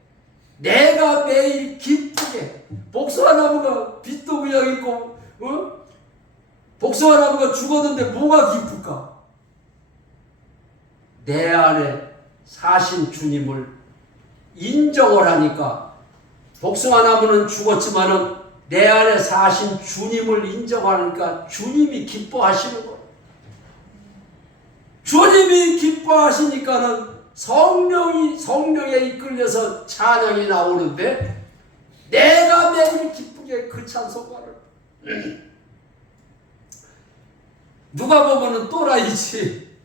내가 매일 기쁘게 복숭아 나무가 빛도 그냥 있고 복숭아 나무가 죽었는데 뭐가 기쁠까? 내 안에 사신 주님을 인정을 하니까 복숭아 나무는 죽었지만은 내 안에 사신 주님을 인정하니까 주님이 기뻐하시는 거예요. 주님이 기뻐하시니까는 성령에 이끌려서 찬양이 나오는데 내가 매일 기쁘게 그 찬송가를 누가 보면은 또라이지.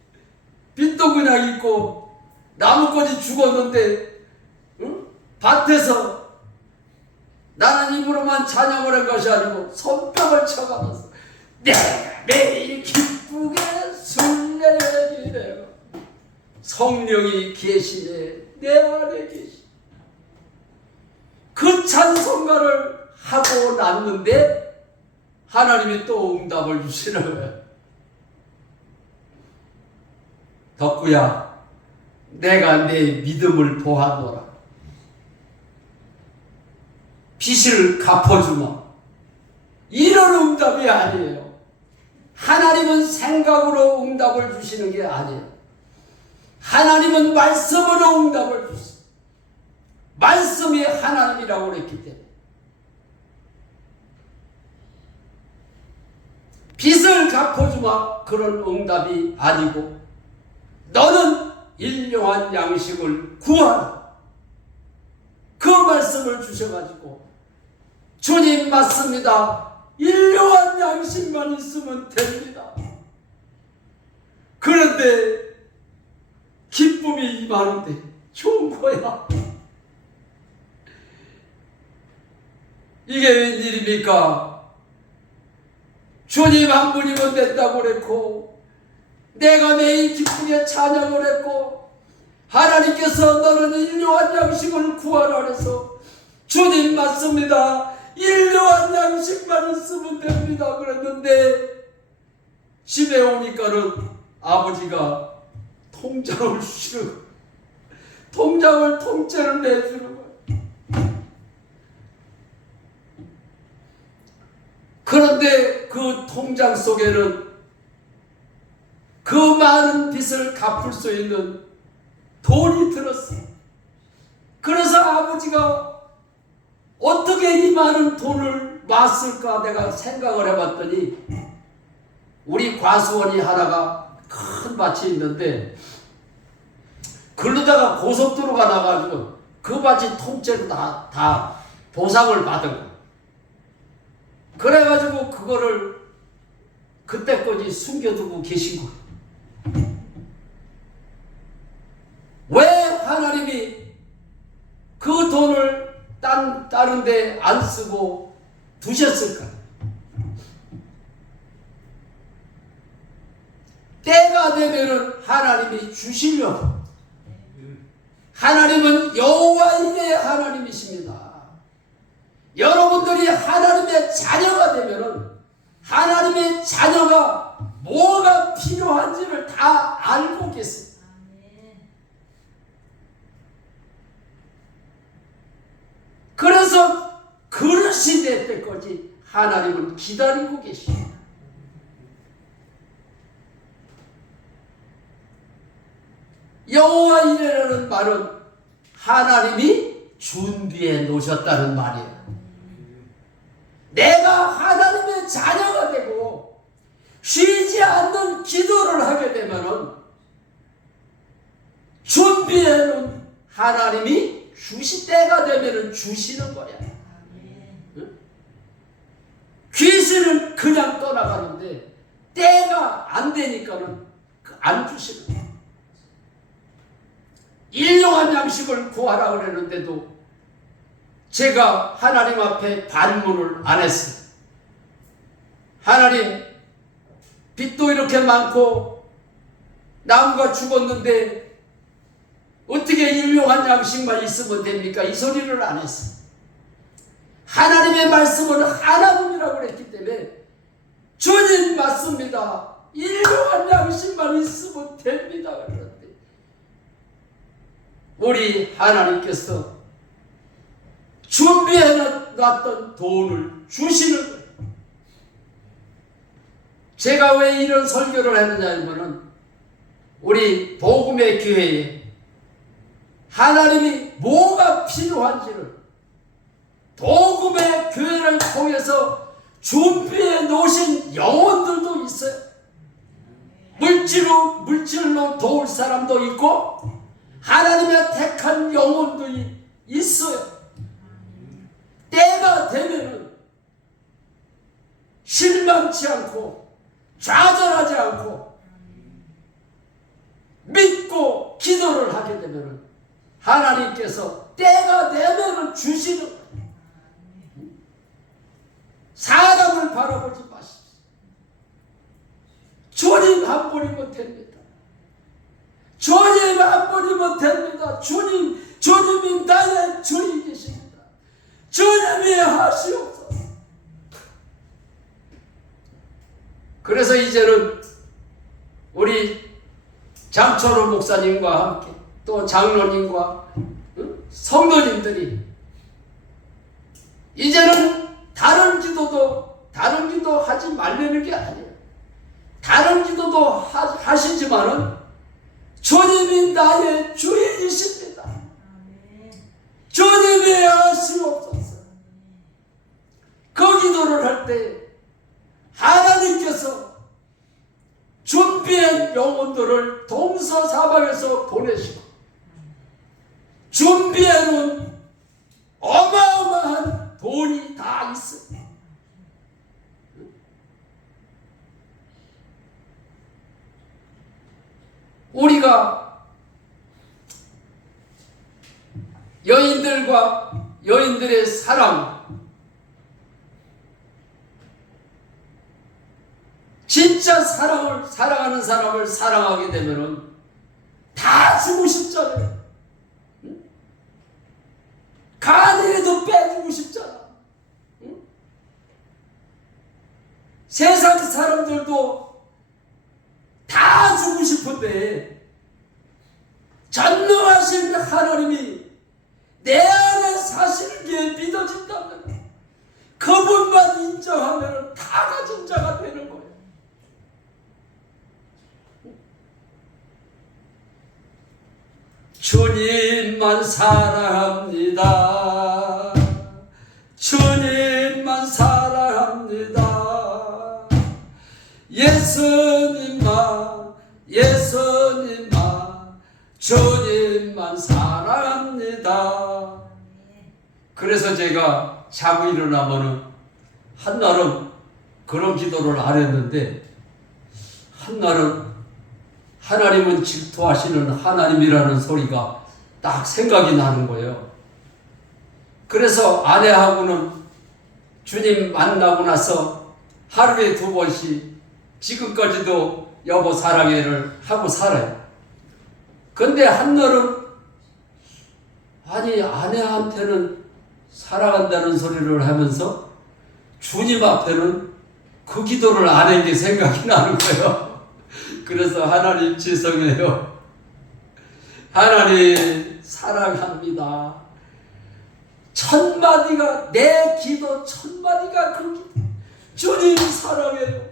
빛도 그냥 있고 나무까지 죽었는데 밭에서 나는 입으로만 찬양을 한 것이 아니고 손뼉을 쳐가면서 내가 매일 기쁘게 순례지내가 성령이 계시네 내 안에 계시. 그 찬송가를 하고 났는데 하나님이 또 응답을 주시는 거예요. 덕구야, 내가 내 믿음을 보았노라. 빚을 갚아주마. 이런 응답이 아니에요. 하나님은 생각으로 응답을 주시는 게 아니에요. 하나님은 말씀으로 응답을 주세요. 말씀이 하나님이라고 그랬기 때문에. 빚을 갚아주마. 그런 응답이 아니고 너는 일용한 양식을 구하라. 그 말씀을 주셔가지고 주님 맞습니다. 일용한 양식만 있으면 됩니다. 그런데 기쁨이 임하는데 좋은 거야. 이게 웬일입니까? 주님 한 분이면 된다고 그랬고 내가 매일 기쁘게 찬양을 했고 하나님께서 너는 일용한 양식을 구하라 해서 주님 맞습니다. 일용한 양식만 있으면 됩니다. 그랬는데 집에 오니까는 아버지가 통장을 주시는 거예요. 통장을 통째로 내주는 거예요. 그런데 그 통장 속에는 그 많은 빚을 갚을 수 있는 돈이 들었어요. 그래서 아버지가 어떻게 이 많은 돈을 놨을까 내가 생각을 해봤더니 우리 과수원이 하나가 큰 밭이 있는데 그러다가 고속도로가 나가지고 그 밭이 통째로 다 보상을 받은 거예요. 그래가지고 그거를 그때까지 숨겨두고 계신 거예요. 왜 하나님이 그 돈을 다른 데 안 쓰고 두셨을까? 때가 되면은 하나님이 주시려고. 하나님은 여호와 이레의 하나님이십니다. 여러분들이 하나님의 자녀가 되면은 하나님의 자녀가 뭐가 필요한지를 다 알고 계십니다. 그래서 그릇이 될 때까지 하나님은 기다리고 계십니다. 여호와 이레라는 말은 하나님이 준비해 놓으셨다는 말이에요. 내가 하나님의 자녀가 되고 쉬지 않는 기도를 하게 되면은 준비해놓은 하나님이 때가 되면은 주시는 거야. 응? 귀신은 그냥 떠나가는데 때가 안 되니까는 안 주시는 거야. 일용한 양식을 구하라 그랬는데도 제가 하나님 앞에 반문을 안 했어요. 하나님, 빚도 이렇게 많고 나무가 죽었는데 어떻게 일용한 양식만 있으면 됩니까? 이 소리를 안 했어요. 하나님의 말씀은 하나님이라고 그랬기 때문에 주님 맞습니다. 일용한 양식만 있으면 됩니다. 그런데 우리 하나님께서 준비해 놨던 돈을 주시는 거예요. 제가 왜 이런 설교를 했느냐면은 우리 복음의 교회에 하나님이 뭐가 필요한지를 복음의 교회를 통해서 준비해 놓으신 영혼들도 있어요. 물질로 도울 사람도 있고 하나님의 택한 영혼도 있어요. 때가 되면은 실망치 않고 좌절하지 않고 믿고 기도를 하게 되면은 하나님께서 때가 되면은 주시는 거예요. 사람을 바라보지 마십시오. 주님 한 분이면 됩니다. 주님 한 분이면 됩니다. 주님이 나의 주님이십니다. 주님이 하시옵소서. 그래서 이제는 우리 장철호 목사님과 함께 또 장로님과 성도님들이 이제는 다른 기도 하지 말라는 게 아니에요. 다른 기도도 하시지만은 주님이 나의 주인이십니다. 주님이 하시옵소서. 그 기도를 할 때 하나님께서 준비한 영혼들을 동서사방에서 보내시고 준비해놓은 어마어마한 돈이 다 있어요. 우리가 여인들과 여인들의 사랑, 진짜 사랑하는 사람을 사랑하게 되면은 다 주고 싶잖아요. 간이라도 빼주고 싶잖아. 세상 사람들도 다 주고 싶은데 전능하신 하나님이 내 안에 사시는 게 믿어진다면 그분만 인정하면 다 가진 자가 되는 거예요. 주님만 사랑합니다. 주님만 사랑합니다. 예수님만 주님만 사랑합니다. 그래서 제가 자고 일어나면은 한날은 그런 기도를 안 했는데 한날은 하나님은 질투하시는 하나님이라는 소리가 딱 생각이 나는 거예요. 그래서 아내하고는 주님 만나고 나서 하루에 2번씩 지금까지도 여보 사랑해를 하고 살아요. 근데 한날은 아니 아내한테는 사랑한다는 소리를 하면서 주님 앞에는 그 기도를 안 한 게 생각이 나는 거예요. 그래서 하나님 죄송해요. 하나님 사랑합니다. 1000마디가 내 기도 1000마디가 그 기도. 주님 사랑해요.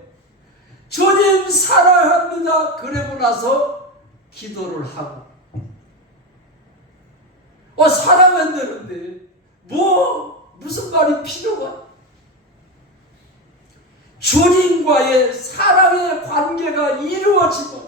주님 사랑합니다. 그러고 나서 기도를 하고 사랑한다는데 무슨 말이 필요가? 주님과의 사랑의 관계가 이루어지고